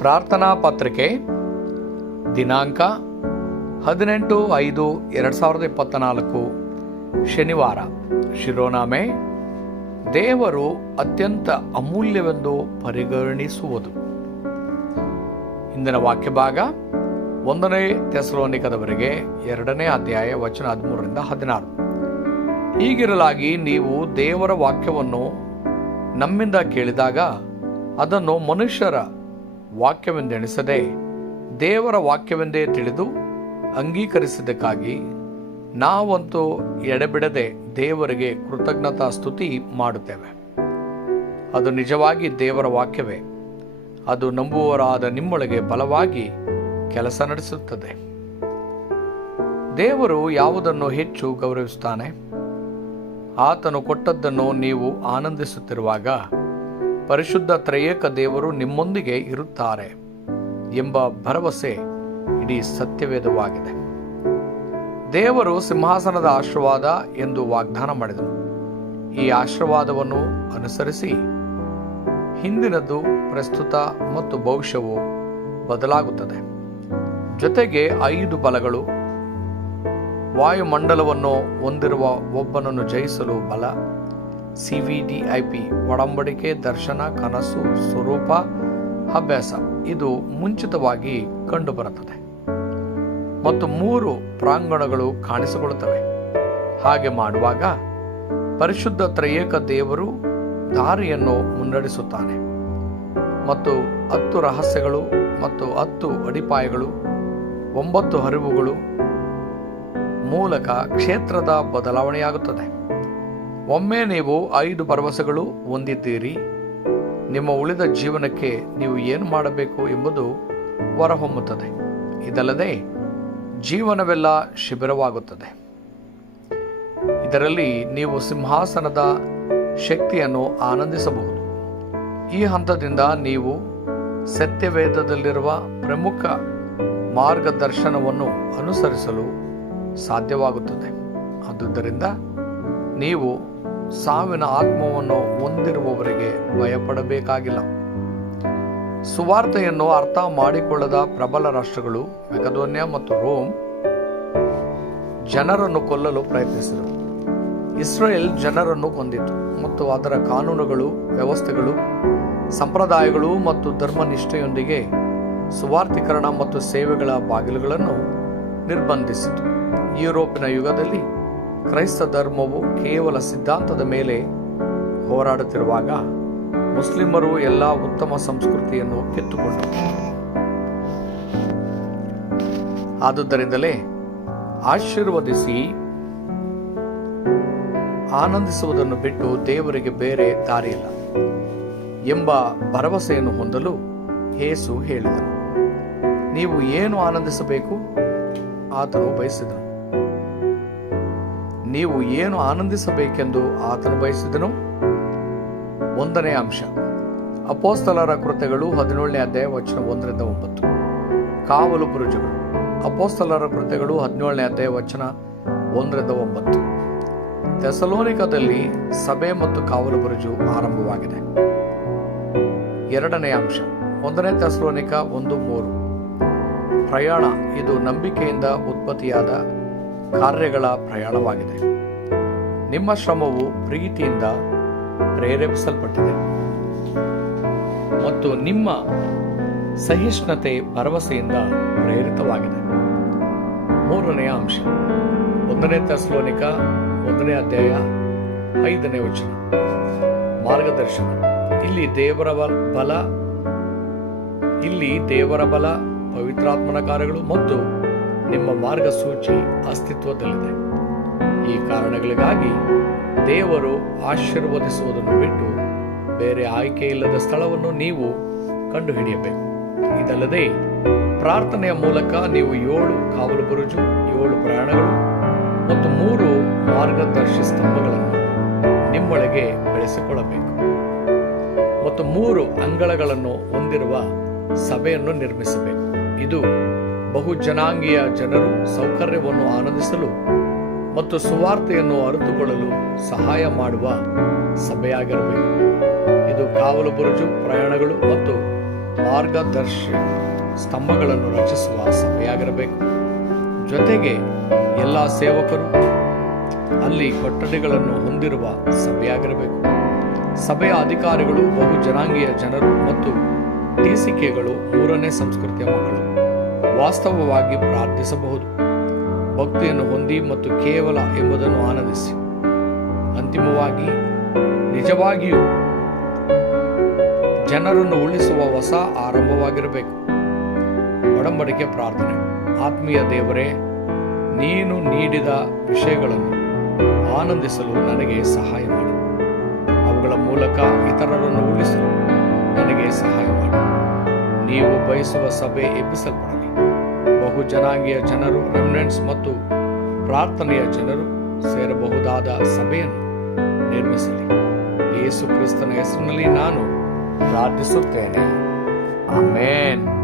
ಪ್ರಾರ್ಥನಾ ಪತ್ರಿಕೆ ದಿನಾಂಕ 18/5/2024 ಶನಿವಾರ. ಶಿರೋನಾಮೆ: ದೇವರು ಅತ್ಯಂತ ಅಮೂಲ್ಯವೆಂದು ಪರಿಗಣಿಸುವುದು. ಇಂದಿನ ವಾಕ್ಯ ಭಾಗ 1 ಥೆಸಲೋನಿಕದವರಿಗೆ 2ನೇ ಅಧ್ಯಾಯ ವಚನ 13-16. ಹೀಗಿರಲಾಗಿ ನೀವು ದೇವರ ವಾಕ್ಯವನ್ನು ನಮ್ಮಿಂದ ಕೇಳಿದಾಗ ಅದನ್ನು ಮನುಷ್ಯರ ವಾಕ್ಯವೆಂದೆಣಿಸದೆ ದೇವರ ವಾಕ್ಯವೆಂದೇ ತಿಳಿದು ಅಂಗೀಕರಿಸಿದ್ದಕ್ಕಾಗಿ ನಾವಂತೂ ಎಡೆಬಿಡದೆ ದೇವರಿಗೆ ಕೃತಜ್ಞತಾ ಸ್ತುತಿ ಮಾಡುತ್ತೇವೆ. ಅದು ನಿಜವಾಗಿ ದೇವರ ವಾಕ್ಯವೇ. ಅದು ನಂಬುವವರಾದ ನಿಮ್ಮೊಳಗೆ ಬಲವಾಗಿ ಕೆಲಸ ನಡೆಸುತ್ತದೆ. ದೇವರು ಯಾವುದನ್ನು ಹೆಚ್ಚು ಗೌರವಿಸುತ್ತಾನೆ? ಆತನು ಕೊಟ್ಟದ್ದನ್ನು ನೀವು ಆನಂದಿಸುತ್ತಿರುವಾಗ ಪರಿಶುದ್ಧ ತ್ರಯೇಕ ದೇವರು ನಿಮ್ಮೊಂದಿಗೆ ಇರುತ್ತಾರೆ ಎಂಬ ಭರವಸೆ ಇಡೀ ಸತ್ಯವೇದವಾಗಿದೆ. ದೇವರು ಸಿಂಹಾಸನದ ಆಶೀರ್ವಾದ ಎಂದು ವಾಗ್ದಾನ ಮಾಡಿದನು. ಈ ಆಶೀರ್ವಾದವನ್ನು ಅನುಸರಿಸಿ ಹಿಂದಿನದು, ಪ್ರಸ್ತುತ ಮತ್ತು ಭವಿಷ್ಯವು ಬದಲಾಗುತ್ತದೆ. ಜೊತೆಗೆ 5 ಬಲಗಳು, ವಾಯುಮಂಡಲವನ್ನು ಹೊಂದಿರುವ ಒಬ್ಬನನ್ನು ಜಯಿಸಲು ಬಲ, CVDIP, ಒಡಂಬಡಿಕೆ, ದರ್ಶನ, ಕನಸು, ಸ್ವರೂಪ, ಅಭ್ಯಾಸ, ಇದು ಮುಂಚಿತವಾಗಿ ಕಂಡುಬರುತ್ತದೆ. ಮತ್ತು 3 ಪ್ರಾಂಗಣಗಳು ಕಾಣಿಸಿಕೊಳ್ಳುತ್ತವೆ. ಹಾಗೆ ಮಾಡುವಾಗ ಪರಿಶುದ್ಧ ತ್ರಯೇಕ ದೇವರು ದಾರಿಯನ್ನು ಮುನ್ನಡೆಸುತ್ತಾನೆ ಮತ್ತು 10 ರಹಸ್ಯಗಳು ಮತ್ತು 10 ಅಡಿಪಾಯಗಳು, 9 ಹರಿವುಗಳು ಮೂಲಕ ಕ್ಷೇತ್ರದ ಬದಲಾವಣೆಯಾಗುತ್ತದೆ. ಒಮ್ಮೆ ನೀವು 5 ಭರವಸೆಗಳು ಹೊಂದಿದ್ದೀರಿ, ನಿಮ್ಮ ಉಳಿದ ಜೀವನಕ್ಕೆ ನೀವು ಏನು ಮಾಡಬೇಕು ಎಂಬುದು ಹೊರಹೊಮ್ಮುತ್ತದೆ. ಇದಲ್ಲದೆ ಜೀವನವೆಲ್ಲ ಶಿಬಿರವಾಗುತ್ತದೆ. ಇದರಲ್ಲಿ ನೀವು ಸಿಂಹಾಸನದ ಶಕ್ತಿಯನ್ನು ಆನಂದಿಸಬಹುದು. ಈ ಹಂತದಿಂದ ನೀವು ಸತ್ಯವೇದದಲ್ಲಿರುವ ಪ್ರಮುಖ ಮಾರ್ಗದರ್ಶನವನ್ನು ಅನುಸರಿಸಲು ಸಾಧ್ಯವಾಗುತ್ತದೆ. ಆದುದರಿಂದ ನೀವು ಸಾವಿನ ಆತ್ಮವನ್ನು ಹೊಂದಿರುವವರಿಗೆ ಭಯಪಡಬೇಕಾಗಿಲ್ಲ. ಸುವಾರ್ತೆಯನ್ನು ಅರ್ಥ ಮಾಡಿಕೊಳ್ಳದ ಪ್ರಬಲ ರಾಷ್ಟ್ರಗಳು ಮೆಕದೋನ್ಯ ಮತ್ತು ರೋಮ್ ಜನರನ್ನು ಕೊಲ್ಲಲು ಪ್ರಯತ್ನಿಸಿದರು. ಇಸ್ರೇಲ್ ಜನರನ್ನು ಕೊಂದಿತು ಮತ್ತು ಅದರ ಕಾನೂನುಗಳು, ವ್ಯವಸ್ಥೆಗಳು, ಸಂಪ್ರದಾಯಗಳು ಮತ್ತು ಧರ್ಮನಿಷ್ಠೆಯೊಂದಿಗೆ ಸುವಾರ್ಥೀಕರಣ ಮತ್ತು ಸೇವೆಗಳ ಬಾಗಿಲುಗಳನ್ನು ನಿರ್ಬಂಧಿಸಿತು. ಯುರೋಪಿನ ಯುಗದಲ್ಲಿ ಕ್ರೈಸ್ತ ಧರ್ಮವು ಕೇವಲ ಸಿದ್ಧಾಂತದ ಮೇಲೆ ಹೋರಾಡುತ್ತಿರುವಾಗ ಮುಸ್ಲಿಮರು ಎಲ್ಲ ಉತ್ತಮ ಸಂಸ್ಕೃತಿಯನ್ನು ಕಿತ್ತುಕೊಂಡರು. ಆದುದರಿಂದಲೇ ಆಶೀರ್ವದಿಸಿ ಆನಂದಿಸುವುದನ್ನು ಬಿಟ್ಟು ದೇವರಿಗೆ ಬೇರೆ ದಾರಿಯಿಲ್ಲ ಎಂಬ ಭರವಸೆಯನ್ನು ಹೊಂದಲು ಯೇಸು ಹೇಳಿದನು. ನೀವು ಏನು ಆನಂದಿಸಬೇಕು? ಆತನು ಬಯಸಿದನು. ನೀವು ಏನು ಆನಂದಿಸಬೇಕೆಂದು ಆತನು ಬಯಸಿದನು? 1ನೇ ಅಂಶ, ಅಪೊಸ್ತಲರ ಕೃತ್ಯಗಳು 17ನೇ ಅಧ್ಯಾಯ ವಚನ 1-9. ಕಾವಲು ಬುರುಜುಗಳು. ಅಪೊಸ್ತಲರ ಕೃತ್ಯಗಳು 17ನೇ ಅಧ್ಯಾಯ ವಚನ 1-9. ಥೆಸಲೋನಿಕದಲ್ಲಿ ಸಭೆ ಮತ್ತು ಕಾವಲು ಬುರುಜು ಆರಂಭವಾಗಿದೆ. 2ನೇ ಅಂಶ, 1ನೇ ಥೆಸಲೋನಿಕ 1:3. ಪ್ರಯಾಣ. ಇದು ನಂಬಿಕೆಯಿಂದ ಉತ್ಪತ್ತಿಯಾದ ಕಾರ್ಯಗಳ ಪ್ರಯಾಣವಾಗಿದೆ. ನಿಮ್ಮ ಶ್ರಮವು ಪ್ರೀತಿಯಿಂದ ಪ್ರೇರೇಪಿಸಲ್ಪಟ್ಟಿದೆ ಮತ್ತು ನಿಮ್ಮ ಸಹಿಷ್ಣುತೆ ಭರವಸೆಯಿಂದ ಪ್ರೇರಿತವಾಗಿದೆ. 3ನೇ ಅಂಶ, 1ನೇ ಥೆಸಲೋನಿಕ 1ನೇ ಅಧ್ಯಾಯ 5ನೇ ವಚನ. ಮಾರ್ಗದರ್ಶನ. ಇಲ್ಲಿ ದೇವರ ಬಲ, ಪವಿತ್ರಾತ್ಮನ ಕಾರ್ಯಗಳು ಮತ್ತು ನಿಮ್ಮ ಮಾರ್ಗಸೂಚಿ ಅಸ್ತಿತ್ವದಲ್ಲಿದೆ. ಈ ಕಾರಣಗಳಿಗಾಗಿ ದೇವರು ಆಶೀರ್ವದಿಸುವುದನ್ನು ಬಿಟ್ಟು ಬೇರೆ ಆಯ್ಕೆ ಇಲ್ಲದ ಸ್ಥಳವನ್ನು ನೀವು ಕಂಡುಹಿಡಿಯಬೇಕು. ಇದಲ್ಲದೆ ಪ್ರಾರ್ಥನೆಯ ಮೂಲಕ ನೀವು 7 ಕಾವಲು ಬುರುಜು, 7 ಪ್ರಯಾಣಗಳು ಮತ್ತು 3 ಮಾರ್ಗದರ್ಶಿ ಸ್ತಂಭಗಳನ್ನು ನಿಮ್ಮೊಳಗೆ ಬೆಳೆಸಿಕೊಳ್ಳಬೇಕು ಮತ್ತು 3 ಅಂಗಳಗಳನ್ನು ಹೊಂದಿರುವ ಸಭೆಯನ್ನು ನಿರ್ಮಿಸಬೇಕು. ಇದು ಬಹು ಜನಾಂಗೀಯ ಜನರು ಸೌಕರ್ಯವನ್ನು ಆನಂದಿಸಲು ಮತ್ತು ಸುವಾರ್ತೆಯನ್ನು ಅರಿತುಕೊಳ್ಳಲು ಸಹಾಯ ಮಾಡುವ ಸಭೆಯಾಗಿರಬೇಕು. ಇದು ಕಾವಲು ಬುರುಜು, ಪ್ರಯಾಣಗಳು ಮತ್ತು ಮಾರ್ಗದರ್ಶಿ ಸ್ತಂಭಗಳನ್ನು ರಚಿಸುವ ಸಭೆಯಾಗಿರಬೇಕು. ಜೊತೆಗೆ ಎಲ್ಲ ಸೇವಕರು ಅಲ್ಲಿ ಕೊಠಡಿಗಳನ್ನು ಹೊಂದಿರುವ ಸಭೆಯಾಗಿರಬೇಕು. ಸಭೆಯ ಅಧಿಕಾರಿಗಳು ಬಹು ಜನಾಂಗೀಯ ಜನರು ಮತ್ತು ಟೀಸಿಕೆಗಳು ಮೂರನೇ ಸಂಸ್ಕೃತಿಯ ಮಕ್ಕಳು ವಾಸ್ತವವಾಗಿ ಪ್ರಾರ್ಥಿಸಬಹುದು. ಭಕ್ತಿಯನ್ನು ಹೊಂದಿ ಮತ್ತು ಕೇವಲ ಎಂಬುದನ್ನು ಆನಂದಿಸಿ. ಅಂತಿಮವಾಗಿ ನಿಜವಾಗಿಯೂ ಜನರನ್ನು ಉಳಿಸುವ ಹೊಸ ಆರಂಭವಾಗಿರಬೇಕು. ಒಡಂಬಡಿಕೆ ಪ್ರಾರ್ಥನೆ. ಆತ್ಮೀಯ ದೇವರೇ, ನೀನು ನೀಡಿದ ವಿಷಯಗಳನ್ನು ಆನಂದಿಸಲು ನನಗೆ ಸಹಾಯ ಮಾಡಿ. ಅವುಗಳ ಮೂಲಕ ಇತರರನ್ನು ಉಳಿಸಲು ನನಗೆ ಸಹಾಯ ಮಾಡಿ. ನೀವು ಬಯಸುವ ಸಭೆ ಎಬ್ಬಿಸಲ್ಪಡಲಿ. ಬಹು ಜನಾಂಗೀಯ ಜನರು, ರೆಮಿನೆಂಟ್ಸ್ ಮತ್ತು ಪ್ರಾರ್ಥನೆಯ ಜನರು ಸೇರಬಹುದಾದ ಸಭೆಯನ್ನು ನಿರ್ಮಿಸಲಿ. ಯೇಸು ಕ್ರಿಸ್ತನ ಹೆಸರಿನಲ್ಲಿ ನಾನು ಪ್ರಾರ್ಥಿಸುತ್ತೇನೆ. ಆಮೆನ್.